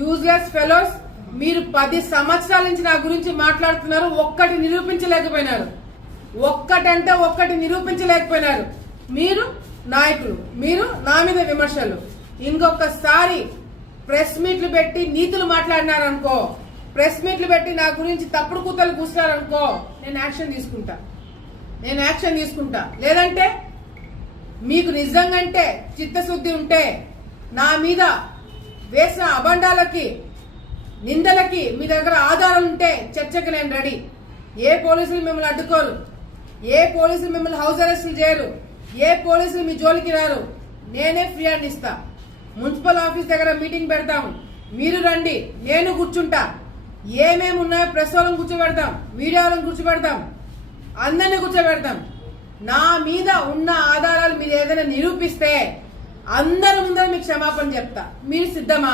Useless fellows. మీరు 10 సంవత్సరాల నుంచి నా గురించి మాట్లాడుతున్నారు, ఒక్కటి నిరూపించలేకపోయినారు. ఒక్కటంటే ఒక్కటి నిరూపించలేకపోయినారు. మీరు నాయకులు, మీరు నా మీద విమర్శలు. ఇంకొకసారి ప్రెస్ మీట్లు పెట్టి నీతులు మాట్లాడినారనుకో, ప్రెస్ మీట్లు పెట్టి నా గురించి తప్పుడు కూతలు కూర్చున్నారనుకో, నేను యాక్షన్ తీసుకుంటా. లేదంటే మీకు నిజంగంటే చిత్తశుద్ధి ఉంటే నా మీద వేసిన అబండాలకి, నిందలకి మీ దగ్గర ఆధారాలు ఉంటే చర్చకి నేను రెడీ. ఏ పోలీసులు మిమ్మల్ని అడ్డుకోరు, ఏ పోలీసులు మిమ్మల్ని హౌస్ అరెస్టులు చేయరు, ఏ పోలీసులు మీ జోలికి రారు. నేనే ఫ్రీ హ్యాండ్ ఇస్తా. మున్సిపల్ ఆఫీస్ దగ్గర మీటింగ్ పెడతాము, మీరు రండి, నేను కూర్చుంటా. ఏమేమి ఉన్నాయో ప్రెస్ వాళ్ళని కూర్చోబెడతాం, మీడియా వాళ్ళని కూర్చోబెడతాం, అందరినీ కూర్చోబెడతాం. నా మీద ఉన్న ఆధారాలు మీరు ఏదైనా నిరూపిస్తే అందరి ముందర మీకు క్షమాపణ చెప్తా. మీరు సిద్ధమా?